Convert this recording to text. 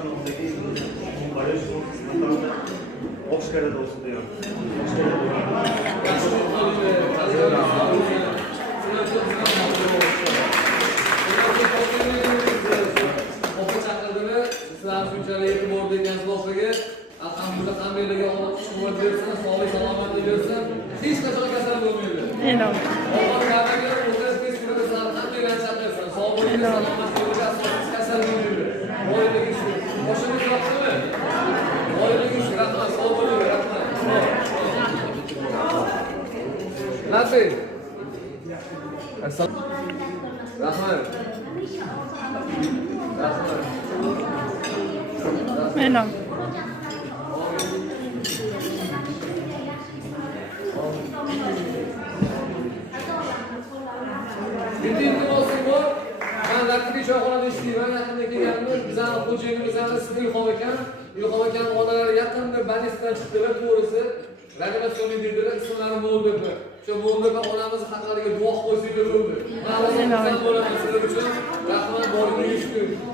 boshqaruqdagi boshqarish xizmatlarida Oskar do'sti ham. Sizlar shunchalik e'tibor bergansiz boshlaga, alhamdulillah qanbaylarga Alloh quvvat bersin, sog'lik salomatlik bersin, hech qachon kasal bo'lmaydi. E'lon. Alloh ta'ala o'z tezkorida sizlarni qanbaylarni chaqirsin, sog'lik salomatlikka kasal bo'lmaydi. Oilaga shu. Boshimiz yoqdimi? Oilaga shu. Rahmat, sog' bo'ling, rahmat. Nasib. Rahmat. Rahmat. E'lon. Birinchi bo'lsin bor. Men Latvia choyxonada ishlayman. Yaqinda kelganmiz. Bizning xo'jayinimiz Ilhom ekan. Ilhom ekan odamlar yaqinda Banisdan chiqdilar, to'g'risi. Reanimatsiyaga berdilar, ismlari Mo'ldova. Shu Mo'ldova onamiz haqlariga duo qo'ysak bo'ldi. Ma'lumot bo'ladi sizlar uchun. Rahmat, boringiz uchun.